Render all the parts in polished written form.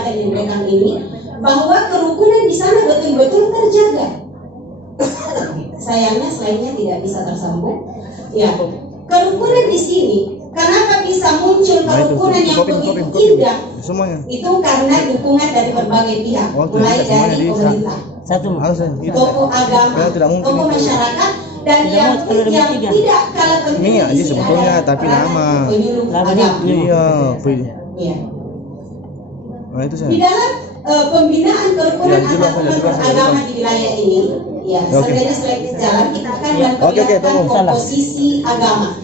Kabupaten Indrekang ini bahwa kerukunan di sana betul-betul terjaga. Sayangnya slide-nya tidak bisa tersambung. Ya, kerukunan di sini, kenapa bisa muncul kerukunan yang begitu indah? Itu karena dukungan dari berbagai pihak, mulai dari pemerintah, tokoh agama, tokoh masyarakat, dan yang tidak kalah penting aja sebetulnya, tapi nama penyuluh agama. Iya. Nah, itu di dalam pembinaan kerukunan antar umat beragama di wilayah ini, ya, sebenarnya selain jalan kita akan memperlihatkan komposisi agama.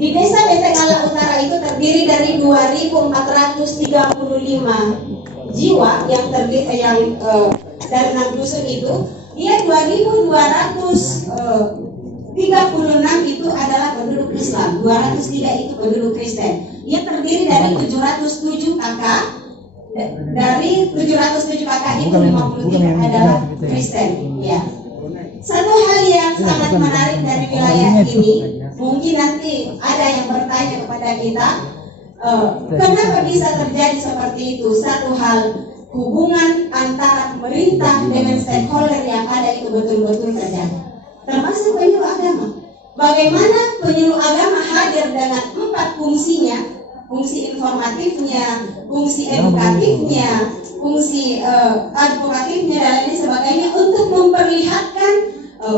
Di Desa Benteng Ala Utara itu terdiri dari 2.435 jiwa yang terdiri dari 6 dusun itu, dia 2.236 itu adalah penduduk Islam, 203 itu penduduk Kristen. Dia terdiri dari 707 kakak. Dari 707 kakak itu 53 adalah Kristen. Ya. Satu hal yang sangat menarik dari wilayah ini, mungkin nanti ada yang bertanya kepada kita, kenapa bisa terjadi seperti itu? Satu hal, hubungan antara pemerintah dengan stakeholder yang ada itu betul-betul terjadi, termasuk penyuluh agama. Bagaimana penyuluh agama hadir dengan 4 fungsinya, fungsi informatifnya, fungsi edukatifnya, fungsi advokatifnya, dan lain sebagainya, untuk memperlihatkan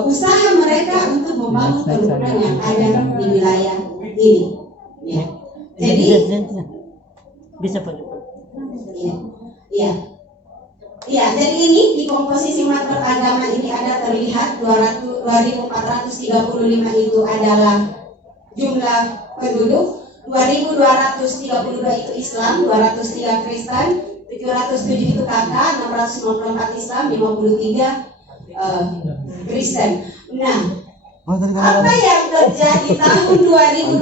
usaha mereka untuk membangun kerukunan yang ada di wilayah ini. Ya. Jadi bisa Pak. Iya, jadi ini di komposisi umat beragama ini ada terlihat 2.435 itu adalah jumlah penduduk, 2.232 itu Islam, 203 Kristen, 707 itu kakak, 694 Islam, 53 Kristen. Nah, apa yang terjadi tahun 2021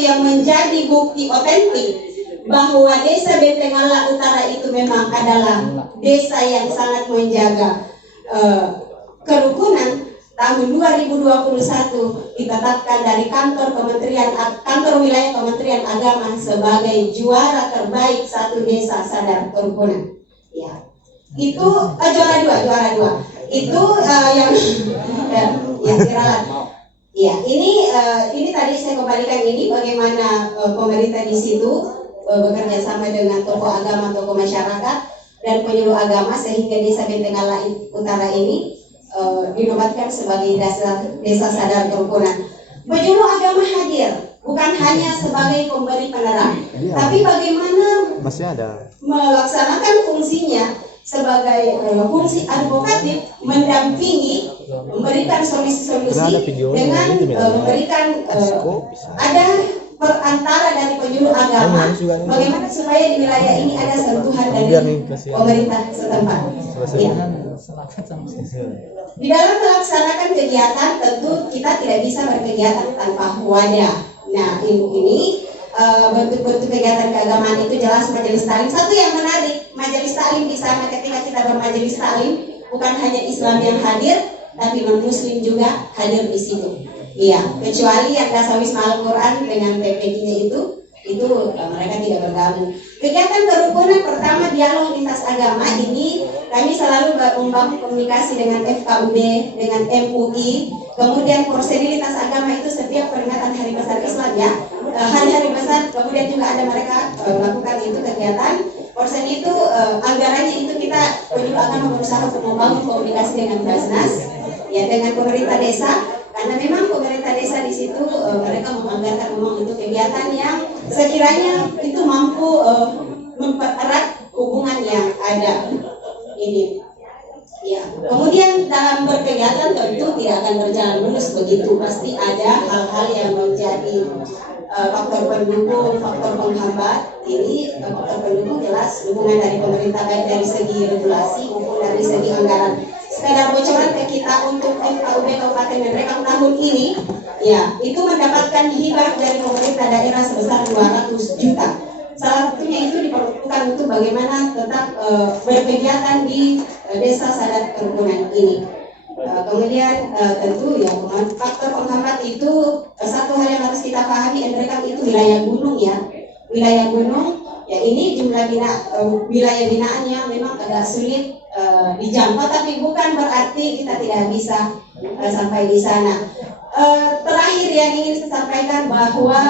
yang menjadi bukti otentik bahwa Desa Benteng Ala Utara itu memang adalah desa yang sangat menjaga kerukunan. Tahun 2021 ditetapkan dari kantor wilayah Kementerian Agama sebagai juara terbaik satu desa sadar kerukunan. Ya, itu juara dua. Itu yang diralat. Ya, ini tadi saya kembalikan ini bagaimana pemerintah di situ bekerja sama dengan tokoh agama, tokoh masyarakat, dan penyuluh agama sehingga Desa Benteng Ala Utara ini dinobatkan sebagai desa sadar kerukunan. Penyuluh agama hadir bukan hanya sebagai pemberi penerang, tapi bagaimana melaksanakan fungsinya sebagai fungsi advokatif, mendampingi, memberikan solusi-solusi dengan memberikan ada perantara dari penyuluh agama, bagaimana supaya di wilayah ini ada sentuhan dari pemerintah setempat. Ya. Di dalam melaksanakan kegiatan tentu kita tidak bisa berkegiatan tanpa wadah. Nah, ini bentuk-bentuk kegiatan keagamaan itu jelas majelis taklim. Satu yang menarik, majelis taklim di sana ketika kita bermajelis taklim bukan hanya Islam yang hadir, tapi non-Muslim juga hadir di situ. Iya, kecuali yang Dasawisma Al-Quran dengan TPG-nya itu mereka tidak bergabung. Kegiatan kerukunan pertama dialog lintas agama ini kami selalu membangun komunikasi dengan FKUB, dengan MUI, kemudian Porseni lintas agama itu setiap peringatan Hari Besar Islam ya, hari-hari besar, kemudian juga ada mereka melakukan itu kegiatan. Porseni itu anggarannya itu kita penyuluh agama berusaha untuk membangun komunikasi dengan Basnas, ya, dengan pemerintah desa. Karena memang pemerintah desa di situ mereka menganggarkan memang itu kegiatan yang sekiranya itu mampu mempererat hubungan yang ada ini. Ya. Kemudian dalam berkegiatan tentu tidak akan berjalan mulus begitu, pasti ada hal-hal yang menjadi faktor pendukung, faktor penghambat. Ini faktor pendukung jelas dukungan dari pemerintah baik dari segi regulasi maupun dari segi anggaran. Sekadar bocoran ke kita untuk FKUB Kabupaten Indrekang tahun ini, ya, itu mendapatkan hibah dari pemerintah daerah sebesar 200 juta. Salah satunya itu diperuntukkan untuk bagaimana tetap berkegiatan di desa sadar kerukunan ini. Kemudian tentu ya faktor penghambat itu satu hal yang harus kita pahami, Indrekang itu wilayah gunung ya, wilayah gunung. Ya ini jumlah wilayah binaannya memang agak sulit dijangkau, tapi bukan berarti kita tidak bisa sampai di sana. Terakhir yang ingin saya sampaikan bahwa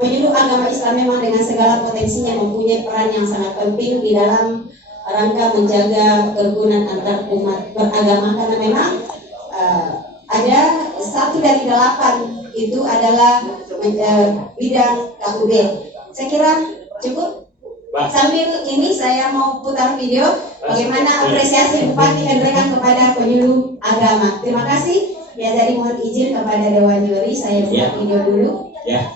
penyuluh agama Islam memang dengan segala potensinya mempunyai peran yang sangat penting di dalam rangka menjaga kerukunan antar umat beragama, karena memang ada 1 dari 8 itu adalah bidang KUB. Saya kira cukup. Sambil ini saya mau putar video bagaimana apresiasi Bupati Endrekan kepada penyuluh agama. Terima kasih. Ya, jadi mohon izin kepada Dewan Juri, saya buka video dulu. Ya.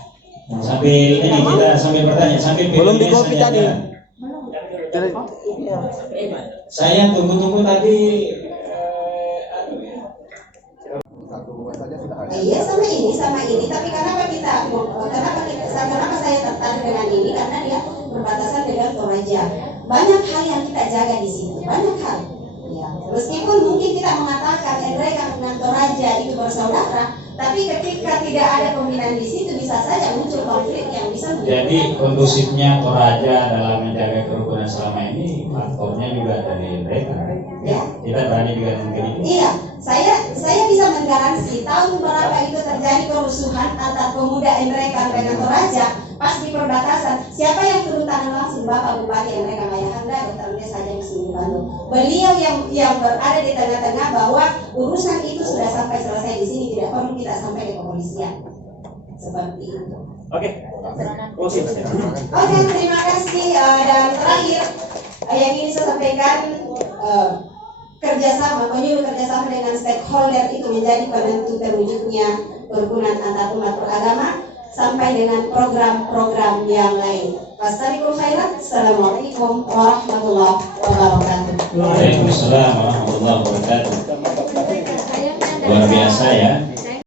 Sambil ini kita sambil bertanya, sambil Belum di videonya copy saya tadi. ada. Saya tunggu-tunggu tadi. Iya sama ini. Tapi kenapa saya tertarik dengan ini? Karena dia berbatasan dengan Toraja. Banyak hal yang kita jaga di sini. Banyak hal. Ya. Meskipun mungkin kita mengatakan Endrekan dengan Toraja itu bersaudara, tapi ketika tidak ada pembinaan di situ bisa saja muncul konflik yang bisa Jadi kondusifnya Toraja dalam menjaga kerukunan selama ini faktornya juga dari mereka. ya. Kita berani juga mungkin itu. Iya, saya bisa menggaransi tahun berapa itu terjadi kerusuhan antar pemuda Endrekan dengan Toraja pas di perbatasan. Siapa yang turun tangan langsung? Bapak Bupati Endrekan Ayahanda Dr. Saja di sini Bandung. Beliau yang berada di tengah-tengah bahwa urusan itu sudah sampai selesai di sini, tidak perlu kita sampai ke kepolisian. Seperti itu. Oke. Oke, terima kasih. Dan terakhir yang ingin saya sampaikan, penyuluh kerjasama dengan stakeholder itu menjadi penentu terwujudnya kerukunan antar umat beragama sampai dengan program-program yang lain. Wassalamualaikum khairat. Assalamualaikum warahmatullahi wabarakatuh. Waalaikumsalam warahmatullahi wabarakatuh. Luar biasa ya.